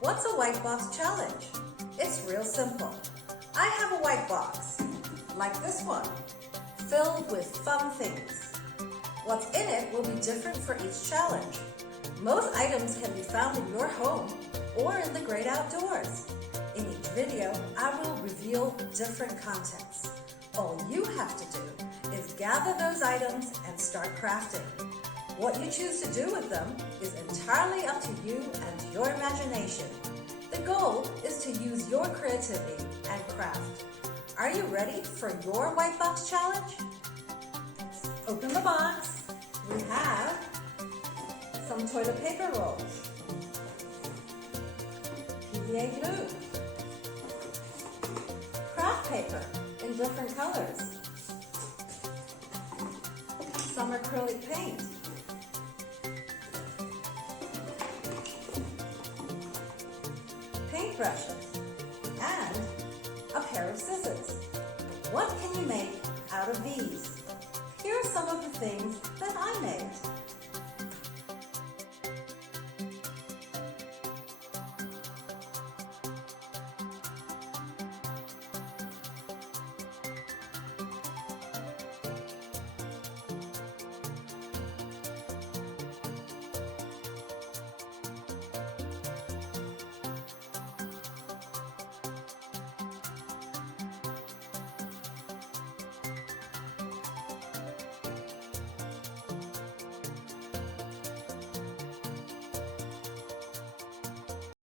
What's a white box challenge? It's real simple. I have a white box, like this one, filled with fun things. What's in it will be different for each challenge. Most items can be found in your home or in the great outdoors. In each video, I will reveal different contents. All you have to do is gather those items and start crafting. What you choose to do with them is entirely up to you and your imagination. The goal is to use your creativity and craft. Are you ready for your white box challenge? Open the box. We have some toilet paper rolls, PVA glue, craft paper in different colors, some acrylic paint, paintbrushes, and a pair of scissors. What can you make out of these? Here are some of the things that I made.